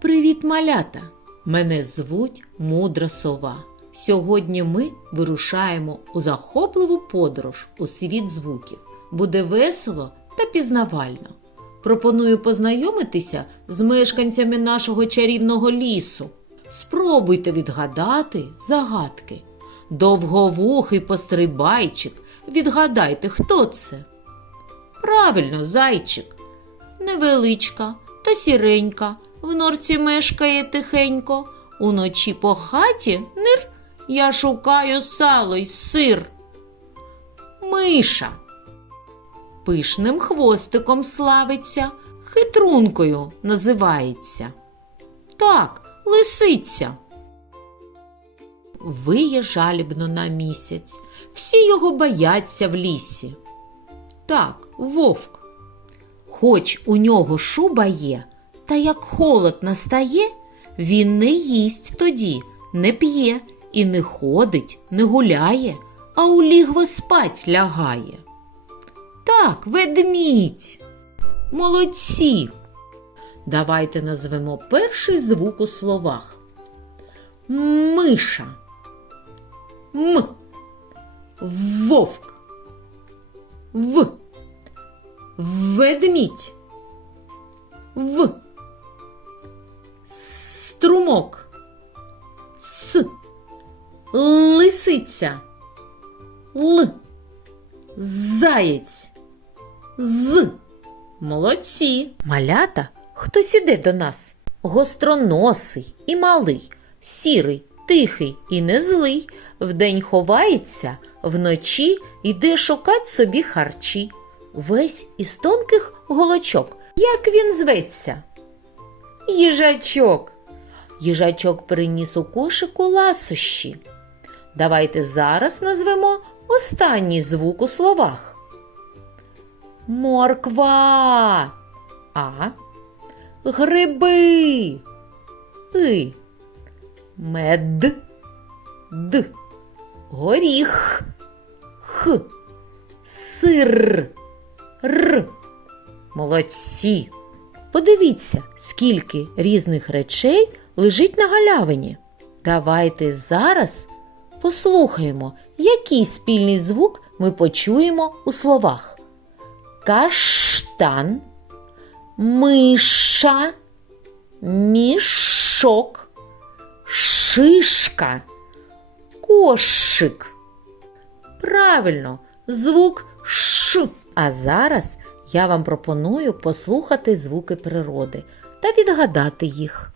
Привіт, малята! Мене звуть Мудра Сова. Сьогодні ми вирушаємо у захопливу подорож у світ звуків. Буде весело та пізнавально. Пропоную познайомитися з мешканцями нашого чарівного лісу. Спробуйте відгадати загадки. Довговухий пострибайчик. Відгадайте, хто це? Правильно, зайчик. Невеличка та сіренька, в норці мешкає тихенько. Уночі по хаті нир, я шукаю сало й сир. Миша. Пишним хвостиком славиться, хитрункою називається. Так, лисиця. Виє жалібно на місяць, всі його бояться в лісі. Так, вовк. Хоч у нього шуба є, та як холод настає, він не їсть тоді, не п'є і не ходить, не гуляє, а у лігво спать лягає. Так, ведмідь. Молодці. Давайте назвемо перший звук у словах. Миша. М. Вовк. В. Ведмідь. В. Струмок. С. Лисиця. Л. Заєць. З. Молодці. Малята, хтось іде до нас. Гостроносий і малий, сірий, тихий і не злий. Вдень ховається, вночі йде шукать собі харчі. Весь із тонких голочок. Як він зветься? Їжачок. Їжачок приніс у кошику ласощі. Давайте зараз назвемо останній звук у словах. Морква. А. Гриби. И. Мед. Д. Горіх. Х. Сир. Р. Молодці. Подивіться, скільки різних речей лежить на галявині. Давайте зараз послухаємо, який спільний звук ми почуємо у словах. Каштан, миша, мішок, шишка, кошик. Правильно, звук Ш. А зараз я вам пропоную послухати звуки природи та відгадати їх.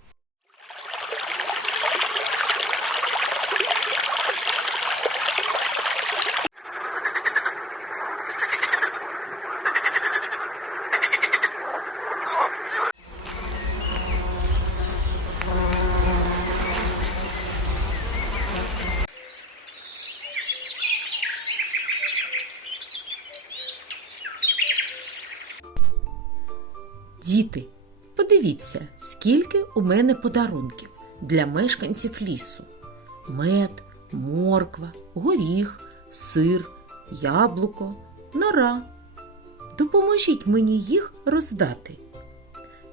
Діти, подивіться, скільки у мене подарунків для мешканців лісу: мед, морква, горіх, сир, яблуко, нора. Допоможіть мені їх роздати.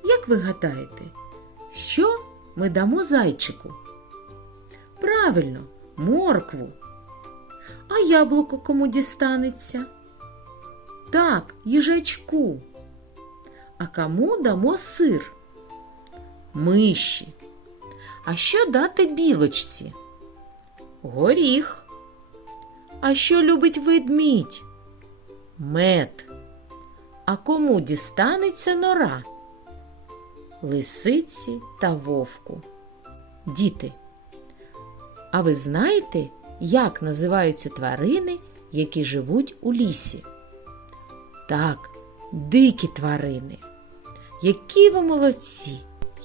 Як ви гадаєте, що ми дамо зайчику? Правильно, моркву. А яблуко кому дістанеться? Так, їжачку. А кому дамо сир? Миші. А що дати білочці? Горіх. А що любить ведмідь? Мед. А кому дістанеться нора? Лисиці та вовку. Діти. А ви знаєте, як називаються тварини, які живуть у лісі? Так, дикі тварини. Які ви молодці!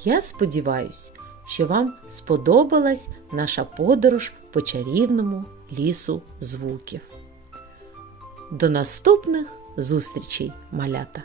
Я сподіваюся, що вам сподобалась наша подорож по чарівному лісу звуків. До наступних зустрічей, малята!